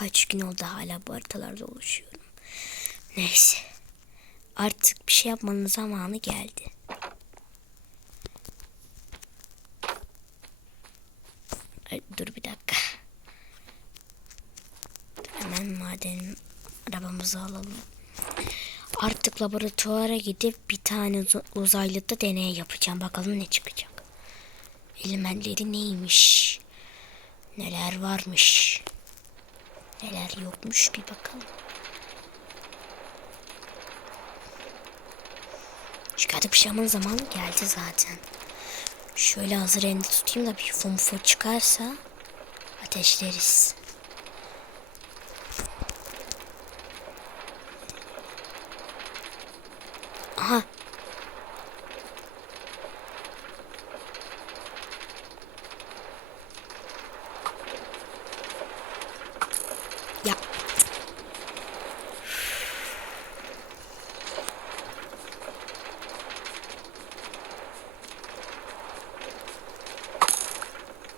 kaç gün oldu hala bu haritalarda oluşuyorum. Neyse. Artık bir şey yapmanın zamanı geldi. Ay, dur bir dakika. Hemen maden arabamızı alalım. Artık laboratuvara gidip bir tane uz- uzaylıda deney yapacağım. Bakalım ne çıkacak. Elementleri neymiş? Neler varmış? Neler yokmuş bir bakalım. Çıkartıp pişmanın zamanı geldi zaten. Şöyle hazır elinde tutayım da bir fumfu çıkarsa ateşleriz. Aha. Ya.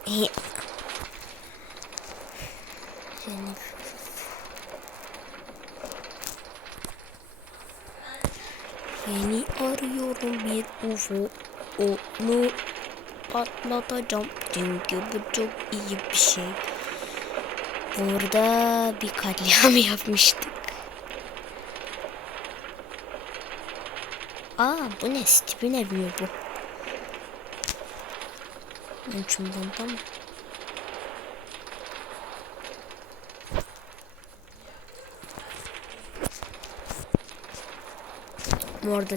İyi. Seni Seni arıyorum UFO Onu patlatacağım Çünkü bu çok iyi bir şey Burada bir katliam yapmıştık Aa bu ne? Steven ev mi bu? Uçumdan mı? Orada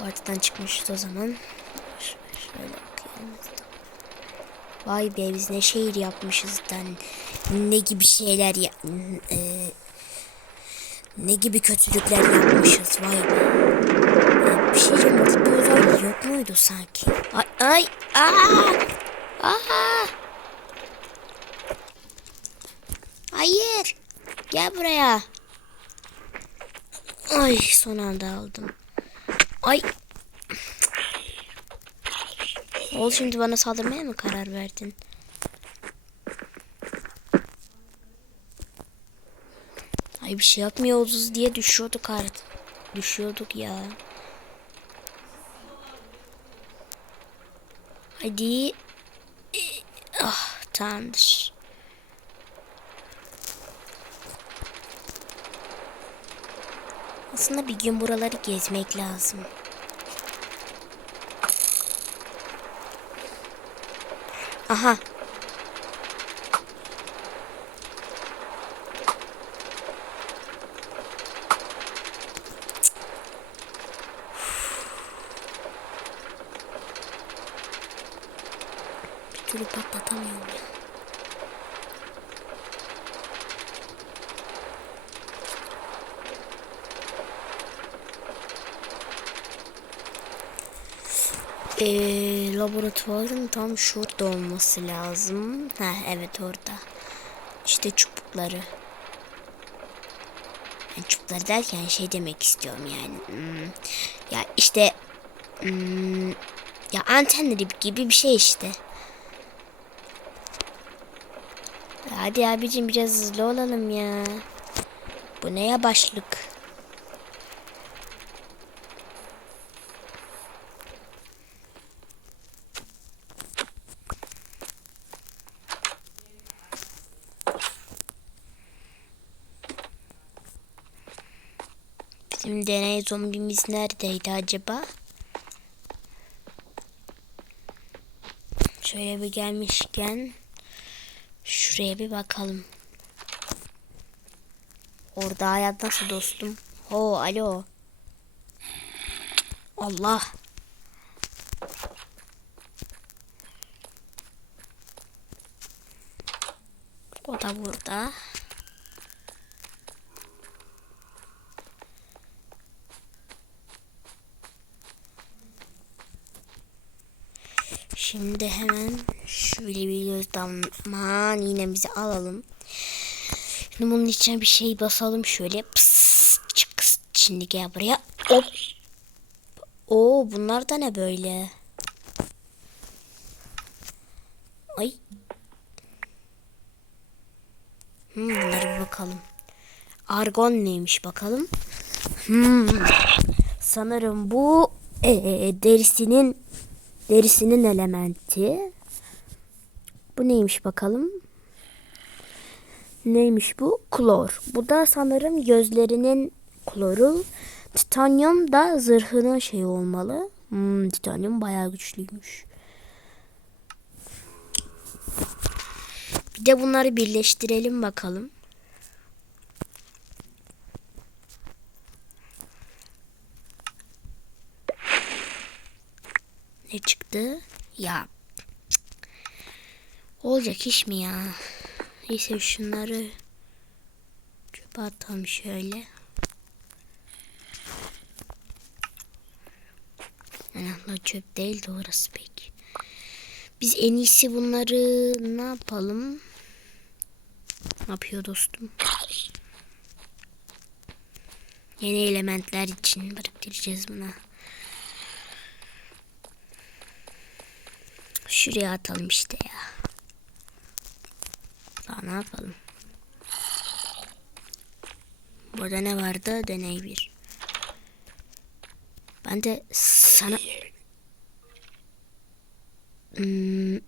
bu haritadan çıkmışız o zaman. Şöyle okuyalım. Vay be biz ne şehir yapmışız dan. Ne gibi şeyler ya e, ne gibi kötülükler yapmışız vay be. E, bir şey diyeceğim bir uzaylı yok muydu sanki? Ay ay aa aa Hayır. Gel buraya. Ay son anda aldım. Ay. Ol şimdi bana saldırmaya mı karar verdin? Ay bir şey yapmıyoruz diye düşüyorduk artık. Düşüyorduk ya. Hadi. Ah tamamdır. Aslında bir gün buraları gezmek lazım. Aha. Bir türlü patlatamıyorum ya. Ee, laboratuvarın tam şurada olması lazım. Ha evet orada. İşte çubukları. Yani çubukları derken şey demek istiyorum yani. Hmm, ya işte hmm, ya antenleri gibi bir şey işte. Hadi abicim biraz hızlı olalım ya. Bu ne ya başlık? Bizim deney zombimiz neredeydi acaba? Şöyle bir gelmişken şuraya bir bakalım. Orada hayat nasıl dostum? Ho alo. Allah. O da burada. Şimdi hemen şöyle bir gözden aman iğnemizi alalım. Şimdi bunun içine bir şey basalım şöyle. Pıs, çık, şimdi gel buraya. Hop. Oo bunlar da ne böyle? Ay. bakalım. Argon neymiş bakalım. Hmm. Sanırım bu ee, derisinin derisinin elementi. Bu neymiş bakalım. Neymiş bu? Klor. Bu da sanırım gözlerinin kloru. Titanyum da zırhının şey olmalı. Hmm, titanyum bayağı güçlüymüş. Bir de bunları birleştirelim bakalım. Ne çıktı? Ya. Olacak iş mi ya? Neyse şunları çöpe atalım şöyle. Yani çöp değil de orası pek. Biz en iyisi bunları ne yapalım? Ne yapıyor dostum? Yeni elementler için biriktireceğiz buna. Şuraya atalım işte ya. Daha ne yapalım? Burada ne vardı? Deney bir. Ben de sana... Hmm,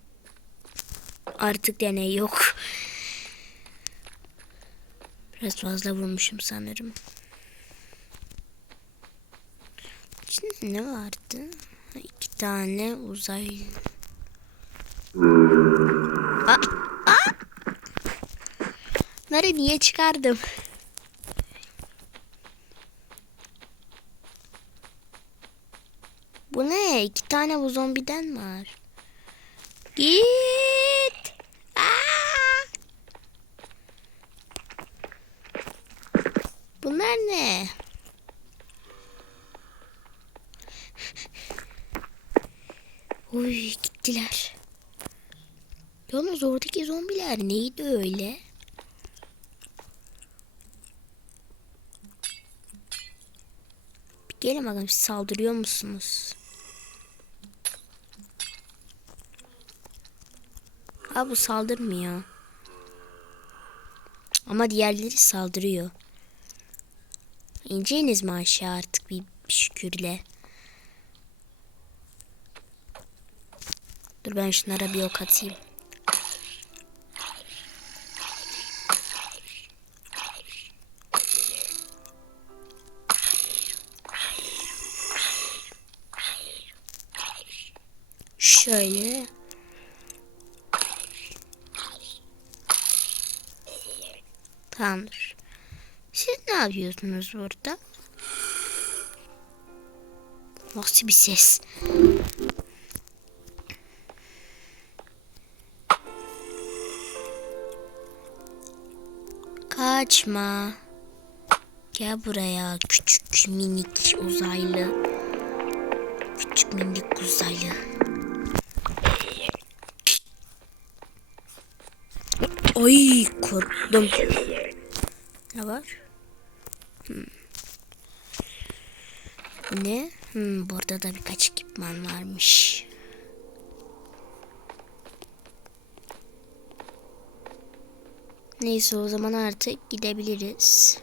artık deney yok. Biraz fazla vurmuşum sanırım. Şimdi ne vardı? İki tane uzay... Aa, aa! Bunları niye çıkardım? Bu ne? İki tane bu zombiden var. Git. Aa! Bunlar ne? Uy gittiler. Yalnız oradaki zombiler neydi öyle? Bir gelin bakalım saldırıyor musunuz? Ha bu saldırmıyor. Ama diğerleri saldırıyor. İneceğiniz mi aşağı artık bir şükürle. Dur ben şunlara bir ok atayım. Şöyle. Tamamdır. Siz ne yapıyorsunuz burada? Nasıl bir ses? Kaçma. Gel buraya küçük minik uzaylı. Küçük minik uzaylı. Ay korktum. Ne var? Hmm. Ne? Hmm, burada da birkaç ekipman varmış. Neyse o zaman artık gidebiliriz.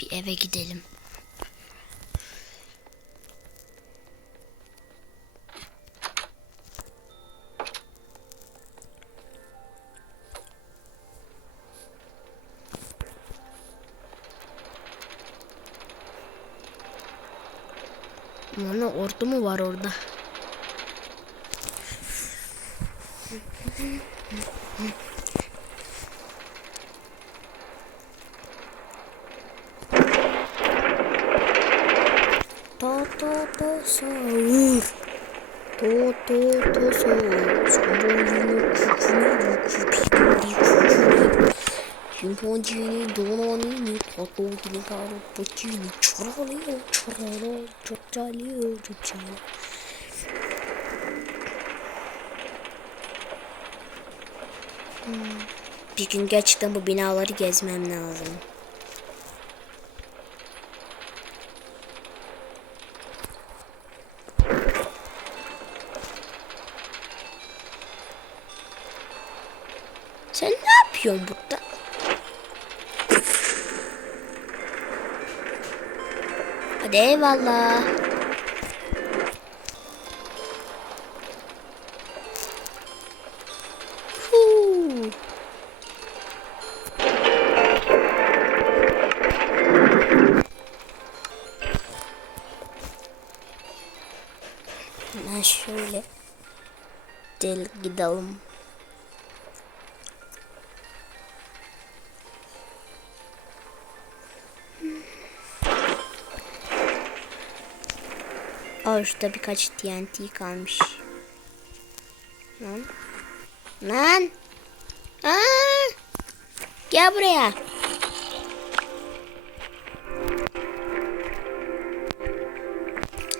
Bir eve gidelim. Ordu mu var orada? Boncini, Donani, Patogini, Patogini, Çoralıyor, Çoralıyor, Çoralıyor, Çoralıyor. Hmm, bir gün gerçekten bu binaları gezmem lazım. Sen ne yapıyorsun bu? Hadi eyvallah. Huu. Hemen şöyle del gidelim. Aa şurada birkaç TNT kalmış. Lan. Lan. Aa! Gel buraya.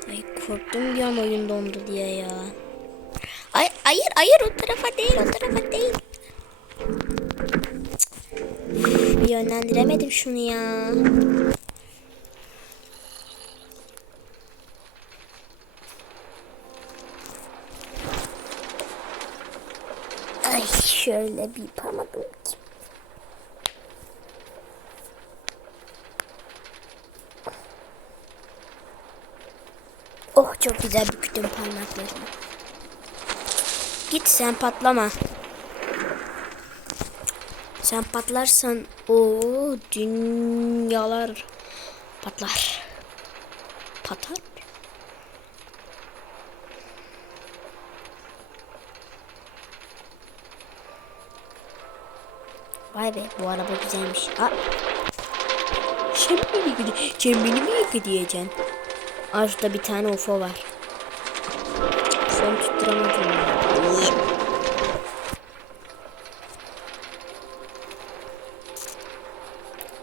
Ay korktum bir an oyun dondu diye ya. Ay hayır hayır o tarafa değil o tarafa değil. Cık. Yönlendiremedim şunu ya. Şöyle bir bakayım. Oh çok güzel büküldüm parmaklarımı. Git sen patlama. Sen patlarsan o dünyalar patlar. Patar. Vay be bu araba güzelmiş. Aa. Sen beni sen mi yıkadiyeceksin? Aa şurada bir tane UFO var. Son tutturamadım.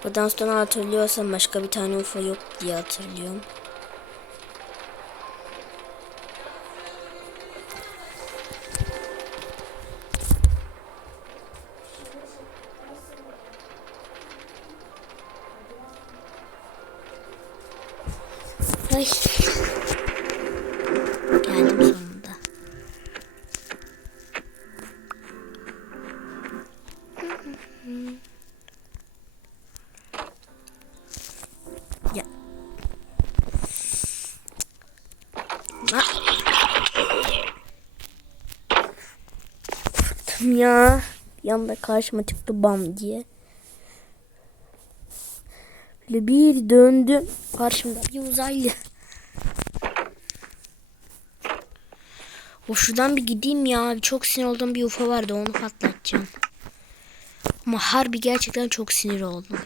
Buradan sonra hatırlıyorsam başka bir tane UFO yok diye hatırlıyorum. Geldim sonunda. Ya. Korktum ya. Bir anda karşıma çıktı bam diye. Böyle bir döndüm. Karşımda bir uzaylı. O şuradan bir gideyim ya. Çok sinir olduğum bir UFO vardı. Onu patlatacağım. Ama harbi gerçekten çok sinir oldum.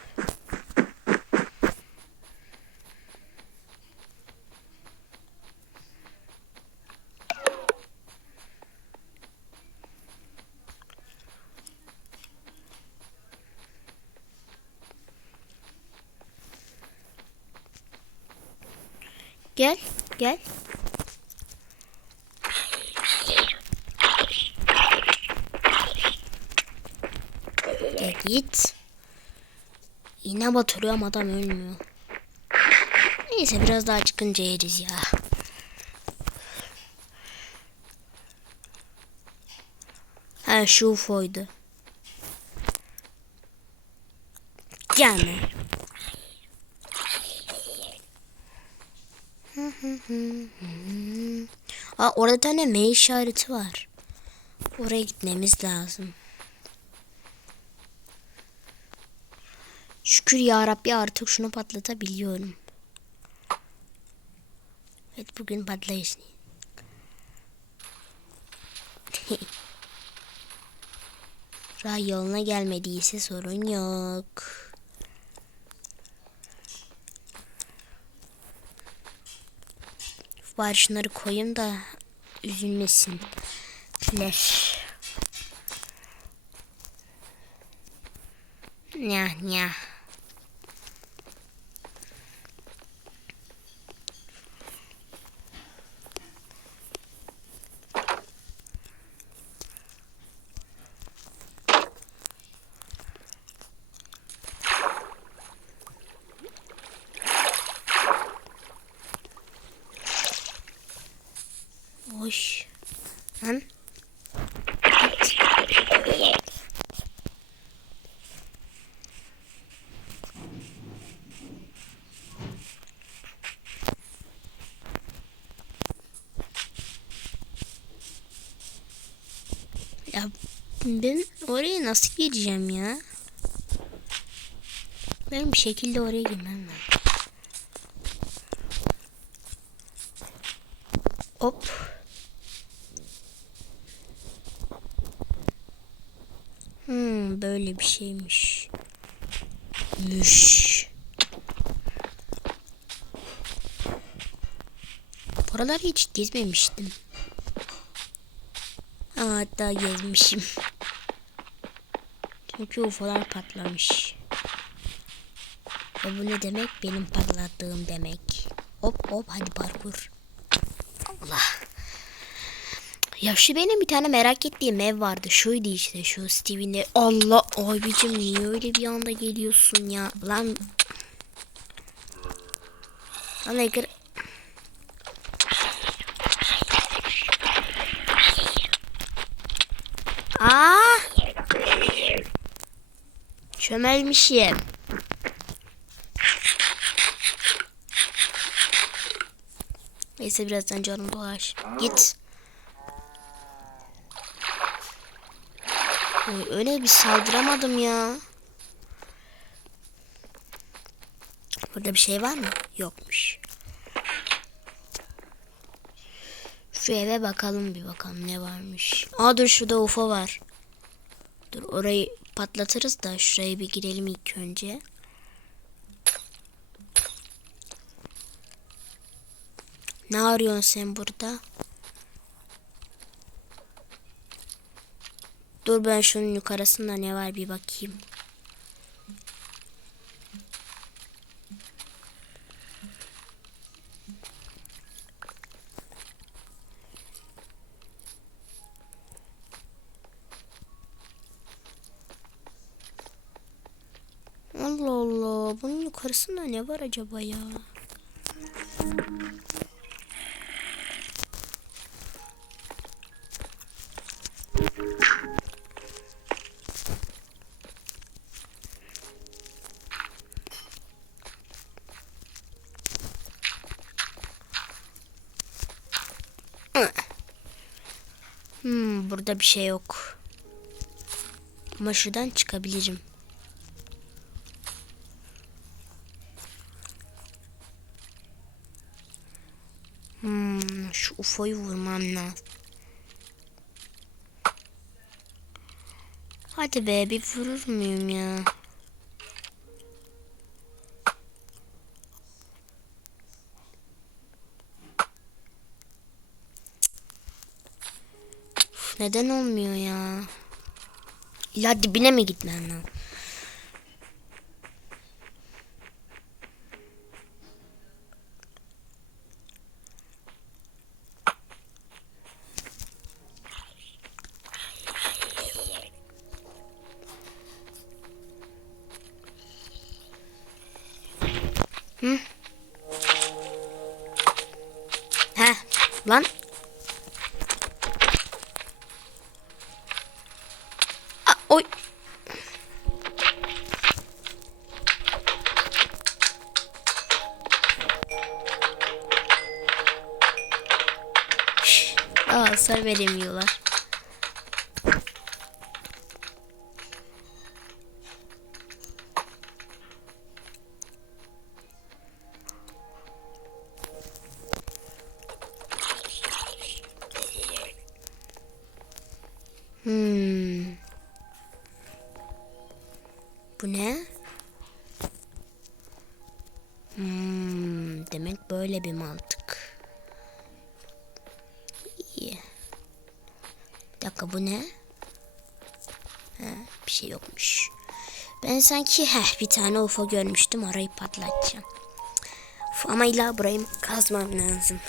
Gel, gel. Gel git. İğne batırıyor ama adam ölmüyor. Neyse biraz daha çıkınca yeriz ya. Ha şu UFO'ydu. Gelme. Aa, orada bir tane M işareti var. Oraya gitmemiz lazım. Şükür ya Rabbi artık şunu patlatabiliyorum. Evet bugün patlayış. Ray yoluna gelmediyse sorun yok. Bari şunları koyayım da üzülmesin. Flash. Nya nya. Hoş. Lan. Ya ben oraya nasıl gireceğim ya? Ben bir şekilde oraya girmem lazım. Hop. Hmm, böyle bir şeymiş. Müş. Buraları hiç gezmemiştim. Hatta gezmişim. Çünkü UFO'lar patlamış. Ve bu ne demek? Benim patlattığım demek. Hop hop hadi parkur. Allah. Ya şu benim bir tane merak ettiğim ev vardı. Şuydu işte şu Steve'in ev. Allah abicim niye öyle bir anda geliyorsun ya? Lan. Lan Edgar. Aa! Çömelmişim. Neyse birazdan canım dolaş. Git. Oy, öyle bir saldıramadım ya. Burada bir şey var mı? Yokmuş. Şu eve bakalım bir bakalım ne varmış. Aa dur şurada UFO var. Dur orayı patlatırız da şuraya bir girelim ilk önce. Ne arıyorsun sen burada? Dur ben şunun yukarısında ne var bir bakayım. Allah Allah. Yukarısında ne var acaba ya? Hmm, burada bir şey yok. Ama şuradan çıkabilirim. Hmm, şu UFO'yu vurmam lazım. Hadi be bir vurur muyum ya? Neden olmuyor ya? İlla dibine mi gitmem lazım? Hmm. Bu ne? Hmm, demek böyle bir mantık. İyi. Bir dakika bu ne? Ha, bir şey yokmuş. Ben sanki heh bir tane UFO görmüştüm orayı patlatacağım. Uf, ama illa burayı kazmam lazım.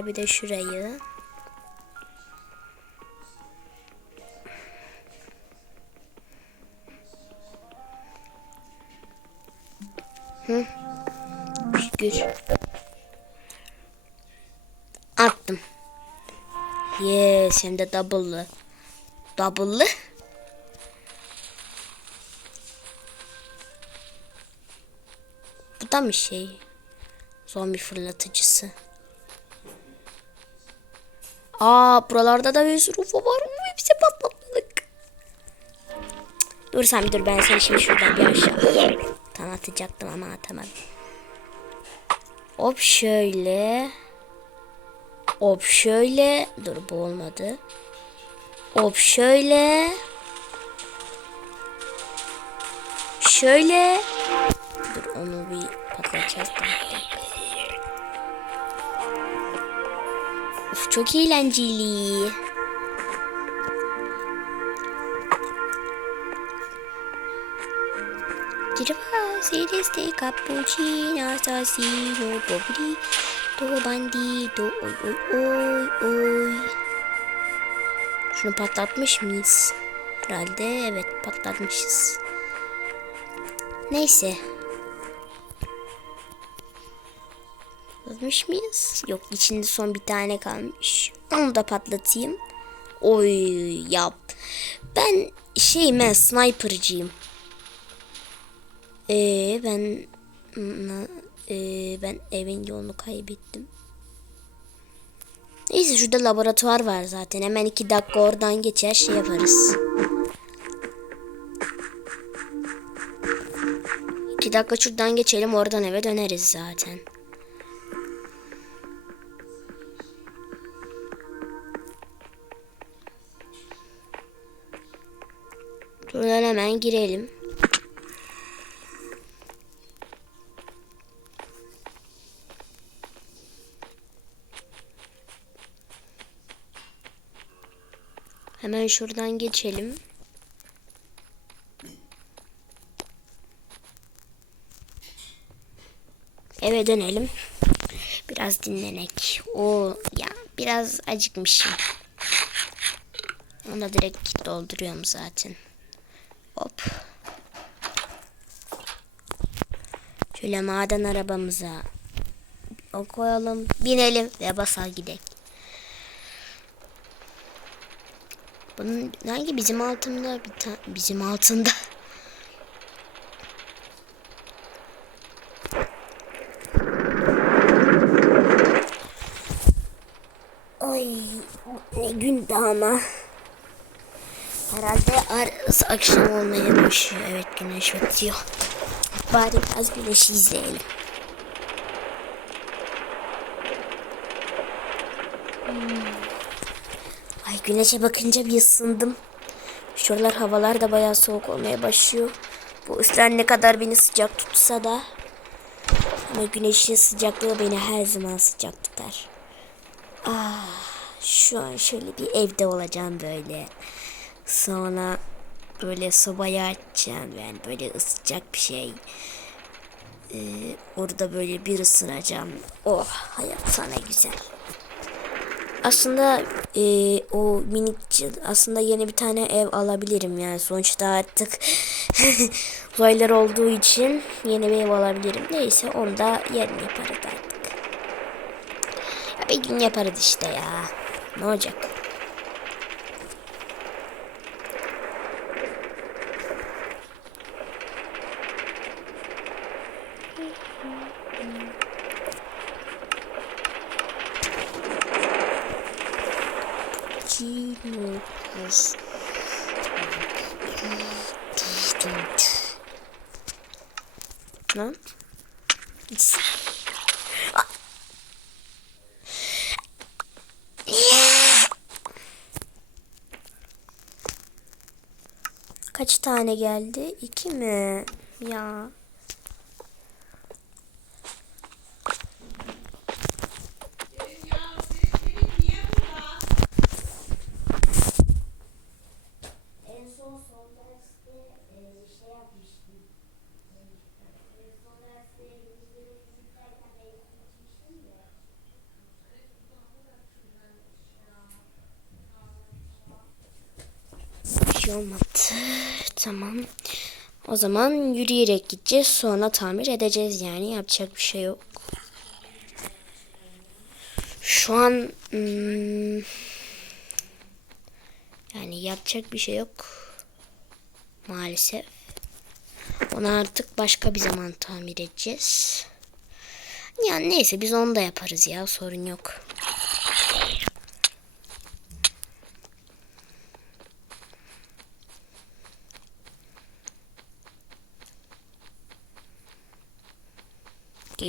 Sonra bir de şurayı. Hı. Şükür. Yes hem de double'lı. Double'lı. Bu da mı şey? Zombi fırlatıcısı. Aa buralarda da bir sürü UFO var. Uy, bize patlatmadık. Dur sen dur ben seni şimdi şuradan bir aşağı Tam atacaktım ama atamadım. Hop şöyle. Hop şöyle. Dur bu olmadı. Hop şöyle. Şöyle. Dur onu bir patlatacağız. Uf çok eğlenceli. Dirva, celeste, cappuccino, assassino, pobrito, bandito, oy oy oy oy. Şunu patlatmış mıyız? Herhalde evet patlatmışız. Neyse. Patlatmış mıyız? Yok içinde son bir tane kalmış. Onu da patlatayım. Oy ya. Ben şey ben sniper'cıyım. Ee, ben ee, ben evin yolunu kaybettim. Neyse şurada laboratuvar var zaten. Hemen iki dakika oradan geçer şey yaparız. İki dakika şuradan geçelim oradan eve döneriz zaten. Şuradan hemen girelim. Hemen şuradan geçelim. Eve dönelim. Biraz dinlenek. O ya biraz acıkmışım. Onu da direkt dolduruyorum zaten. Şöyle maden arabamıza o koyalım. Binelim ve basar gidelim. Bunun hangi bizim altında bir tane bizim altında. Ay ne gündü ama. Herhalde arası akşam olmaya başlıyor. Evet güneş batıyor. Bari biraz güneşi izleyelim. Hmm. Ay güneşe bakınca bir ısındım. Şuralar havalar da bayağı soğuk olmaya başlıyor. Bu üstler ne kadar beni sıcak tutsa da ama güneşin sıcaklığı beni her zaman sıcak tutar. Ah, şu an şöyle bir evde olacağım böyle. Sonra böyle sobayı açacağım yani böyle ısıtacak bir şey. Ee, orada böyle bir ısınacağım. Oh hayat sana güzel. Aslında e, o minik aslında yeni bir tane ev alabilirim yani sonuçta artık uzaylar olduğu için yeni bir ev alabilirim. Neyse onu da yarın yaparız artık. Ya bir gün yaparız işte ya. Ne olacak? Lan. Kaç tane geldi? İki mi? Ya. Bir şey olmadı. Tamam. O zaman yürüyerek gideceğiz. Sonra tamir edeceğiz yani. Yapacak bir şey yok. Şu an hmm, Yani yapacak bir şey yok. Maalesef. Onu artık başka bir zaman tamir edeceğiz. Yani neyse biz onu da yaparız ya sorun yok.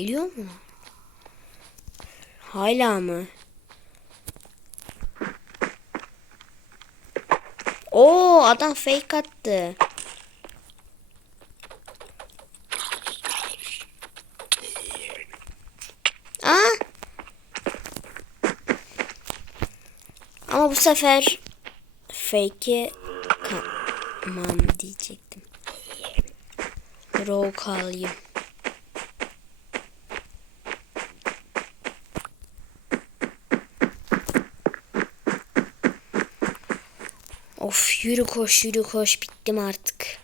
Geliyor mu? Hala mı? Oo adam fake attı. Aa. Ama bu sefer fake'i tamam diyecektim. Roll call'yım. Of yürü koş yürü koş bittim artık.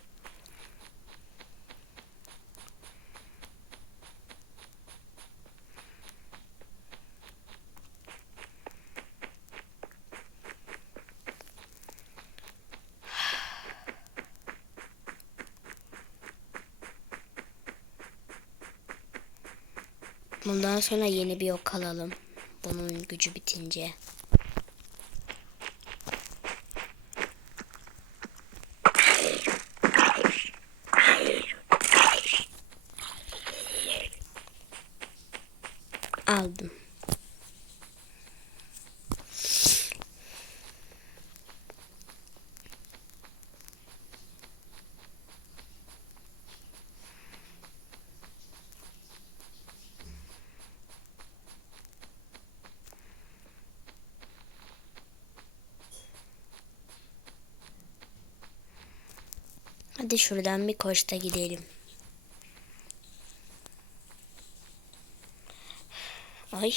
Bundan sonra yeni bir ok alalım. Bunun gücü bitince. Aldım. Hadi şuradan bir koşta gidelim. Ay.